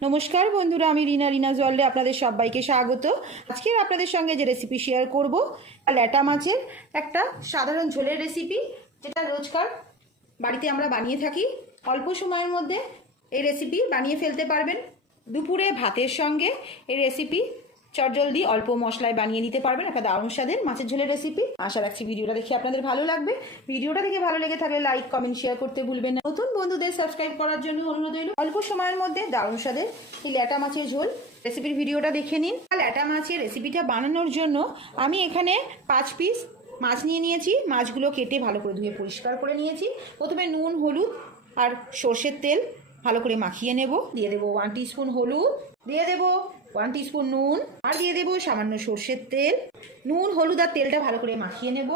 নমস্কার বন্ধুরা, আমি রিনা জলরে আপনাদের সবাইকে স্বাগত। আজকে আপনাদের সঙ্গে যে রেসিপি শেয়ার করব, ল্যাটা মাছের একটা সাধারণ ঝোলের রেসিপি, যেটা রোজকার বাড়িতে আমরা বানিয়ে থাকি। অল্প সময়ের মধ্যে এই রেসিপি বানিয়ে ফেলতে পারবেন। দুপুরে ভাতের সঙ্গে এই রেসিপি চটজলদি অল্প মশলায় বানিয়ে নিতে পারবেন। একটা দারুণ স্বাদের মাছের ঝোলের রেসিপি। আশা রাখছি ভিডিওটা দেখে আপনাদের ভালো লাগবে। ভিডিওটা দেখে ভালো লেগে থাকলে লাইক, কমেন্ট, শেয়ার করতে ভুলবেন না। নতুন বন্ধুদের সাবস্ক্রাইব করার জন্য অনুরোধ রইল। অল্প সময়ের মধ্যে দারুণ স্বাদের এই ল্যাটা মাছের ঝোল রেসিপির ভিডিওটা দেখে নিন। ল্যাটা মাছের রেসিপিটা বানানোর জন্য আমি এখানে 5 পিস মাছ নিয়ে নিয়েছি। মাছগুলো কেটে ভালো করে ধুয়ে পরিষ্কার করে নিয়েছি। প্রথমে নুন, হলুদ আর সর্ষের তেল ভালো করে মাখিয়ে নেব। দিয়ে দেবো 1 টিস্পুন হলুদ, দিয়ে দেবো 1 টিস্পুন নুন, আর দিয়ে দেবো সামান্য সর্ষের তেল। নুন, হলুদ আর তেলটা ভালো করে মাখিয়ে নেব।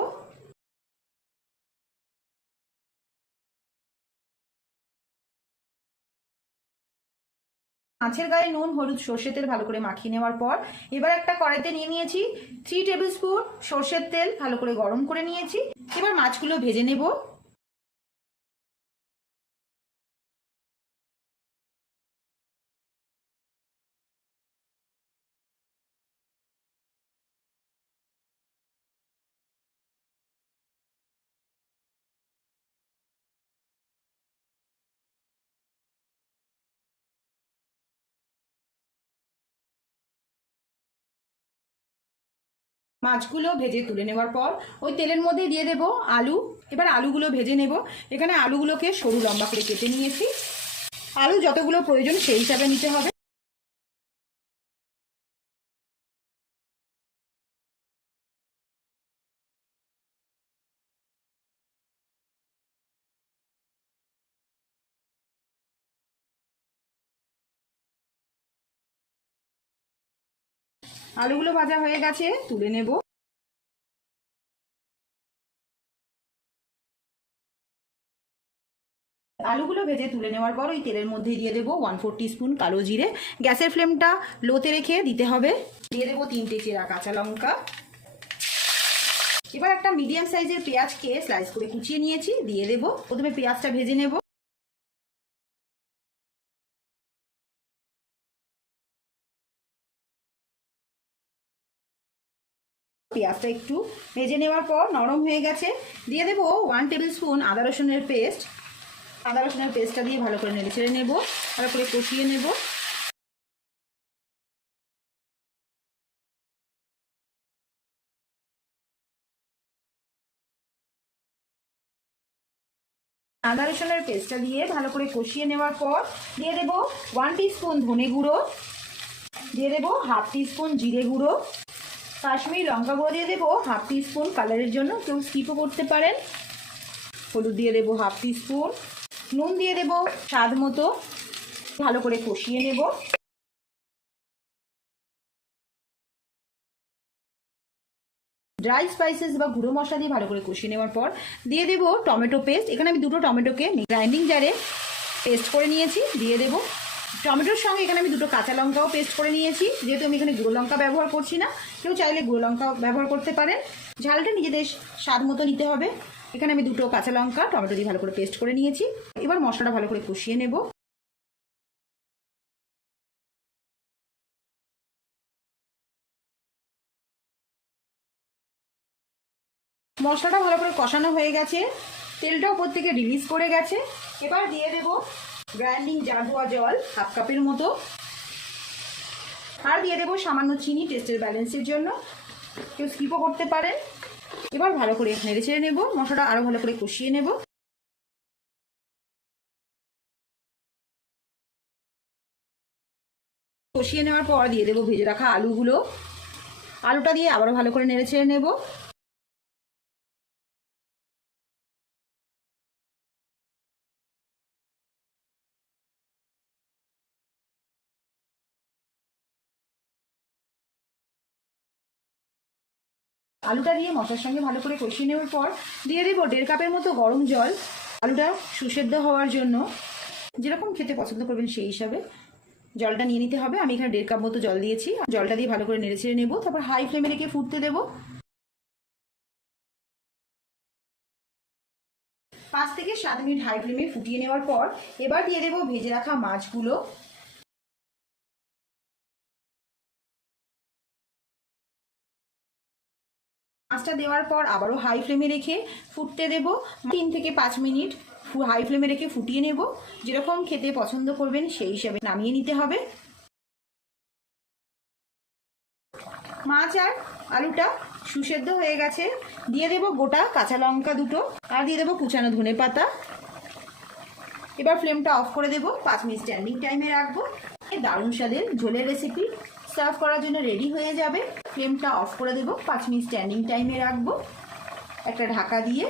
মাছের গায়ে নুন, হলুদ, সর্ষের তেল ভালো করে মাখিয়ে নেওয়ার পর এবার একটা কড়াইতে নিয়ে নিয়েছি 3 টেবিল স্পুন সর্ষের তেল, ভালো করে গরম করে নিয়েছি। এবার মাছগুলো ভেজে নেব। মাছগুলো ভেজে তুলে নেওয়ার পর ওই তেলের মধ্যে দিয়ে দেব আলু। এবার আলুগুলো ভেজে নেব। এখানে আলুগুলোকে সরু লম্বা করে কেটে নিয়েছি। আলু যতগুলো প্রয়োজন সেই হিসাবে নিতে হবে। আলুগুলো ভাজা হয়ে গেছে, তুলে নেব। আলুগুলো ভেজে তুলে নেওয়ার পর ওই তেলের মধ্যে দিয়ে দেবো 1/4 টিস্পুন কালো জিরে। গ্যাসের ফ্লেমটা লোতে রেখে দিতে হবে। দিয়ে দেবো 3টে চেরা কাঁচা লঙ্কা। এবার একটা মিডিয়াম সাইজের পেঁয়াজকে স্লাইস করে কুচিয়ে নিয়েছি, দিয়ে দেবো। প্রথমে পেঁয়াজটা ভেজে নেব। পেঁয়াজটা একটু ভেজে নেওয়ার পর নরম হয়ে গেছে, দিয়ে দেবো 1 টেবিল স্পুন আদা রসুনের পেস্ট। আদা রসুনের পেস্টটা দিয়ে ভালো করে নেড়ে ছেড়ে নেবো, ভালো করে কষিয়ে নেব। আদা রসুনের পেস্টটা দিয়ে ভালো করে কষিয়ে নেওয়ার পর দিয়ে দেবো 1 টিস্পুন ধনে গুঁড়ো, দিয়ে দেবো 1/2 টিস্পুন জিরে গুঁড়ো, কাশ্মীরি লঙ্কা গুঁড়ো দিয়ে দেবো 1/2 টিস্পুন কালারের জন্য, কেউ স্কিপও করতে পারেন। হলুদ দিয়ে দেবো 1/2 টিস্পুন, নুন দিয়ে দেবো স্বাদ মতো। ভালো করে কষিয়ে নেব। ড্রাই স্পাইসেস বা গুঁড়ো মশলা দিয়ে ভালো করে কষিয়ে নেওয়ার পর দিয়ে দেবো টমেটো পেস্ট। এখানে আমি 2টো টমেটোকে গ্রাইন্ডিং জারে পেস্ট করে নিয়েছি, দিয়ে দেবো। টমেটোর সঙ্গে এখানে আমি 2টো কাঁচা লঙ্কাও পেস্ট করে নিয়েছি। যেহেতু আমি এখানে গুঁড়ো লঙ্কা ব্যবহার করছি না, কেউ চাইলে গুঁড়ো লঙ্কা ব্যবহার করতে পারেন। ঝালটা নিজেদের স্বাদ মতো নিতে হবে। এখানে আমি 2টো কাঁচা লঙ্কা টমেটো দিয়ে ভালো করে পেস্ট করে নিয়েছি। এবার মশলাটা ভালো করে কষিয়ে নেব। মশলাটা ভালো করে কষানো হয়ে গেছে, তেলটা উপর থেকে রিলিজ করে গেছে। এবার দিয়ে দেব গ্রাইন্ডিং জার ধোয়া জল 1/2 কাপের মতো, আর দিয়ে দেবো সামান্য চিনি টেস্টের ব্যালেন্সের জন্য, কেউ স্কিপও করতে পারেন। এবার ভালো করে নেড়ে ছেড়ে নেব। মশলাটা আরও ভালো করে কষিয়ে নেব। কষিয়ে নেওয়ার পর দিয়ে দেবো ভেজে রাখা আলুগুলো। আলুটা দিয়ে আবারও ভালো করে নেড়ে ছেড়ে নেব। আলুটা দিয়ে মশলার সঙ্গে ভালো করে কষিয়ে নেওয়ার পর দিয়ে দেবো 1.5 কাপের মতো গরম জল। আলুটা সুসেদ্ধ হওয়ার জন্য যেরকম খেতে পছন্দ করবেন সেই হিসাবে জলটা নিয়ে নিতে হবে। আমি এখানে 1.5 কাপ মতো জল দিয়েছি। জলটা দিয়ে ভালো করে নেড়ে ছেড়ে নেবো। তারপর হাই ফ্লেমে রেখে ফুটতে দেবো। 5 থেকে 7 মিনিট হাই ফ্লেমে ফুটিয়ে নেওয়ার পর এবার দিয়ে দেবো ভেজে রাখা মাছগুলো। মাছটা দেওয়ার পর আবারও হাই ফ্লেমে রেখে ফুটতে দেব 3 থেকে 5 মিনিট। হাই ফ্লেমে রেখে ফুটিয়ে নেব। যেরকম খেতে পছন্দ করবেন সেই হিসাবে নামিয়ে নিতে হবে। মাছ আর আলুটা সুসেদ্ধ হয়ে গেছে। দিয়ে দেব গোটা কাঁচা লঙ্কা দুটো, আর দিয়ে দেবো কুচানো ধনেপাতা। এবার ফ্লেমটা অফ করে দেব, 5 মিনিট স্ট্যান্ডিং টাইমে রাখবো। দারুণ স্বাদের ঝোলের রেসিপি সার্ভ করার জন্য রেডি হয়ে যাবে। ফ্লেমটা অফ করে দেব, 5 মিনিট স্ট্যান্ডিং টাইমে রাখবো। একটা ঢাকা দিয়ে